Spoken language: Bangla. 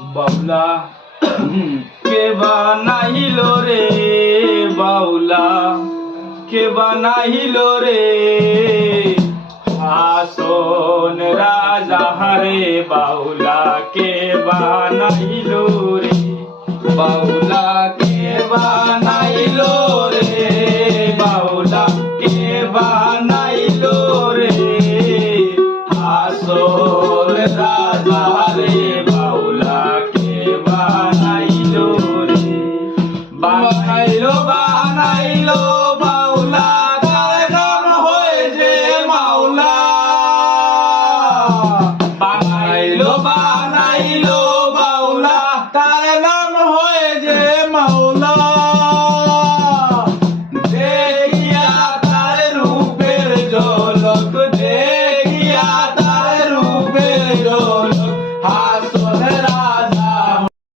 বাউলা কে বানাইল রে, বাউলা কে বানাইল রে, আসন রাজা রে, বাউলা কে বানাইল রে, বাউলা কে বানাইল রে, বাউলা কে বানাইল রে, আসন রাজা রে, বাউলা কে বানাইল রে, বানাইলো বানাইলো বাউলা গান হয়েছে মাওলা, বানাইলো বানাইলো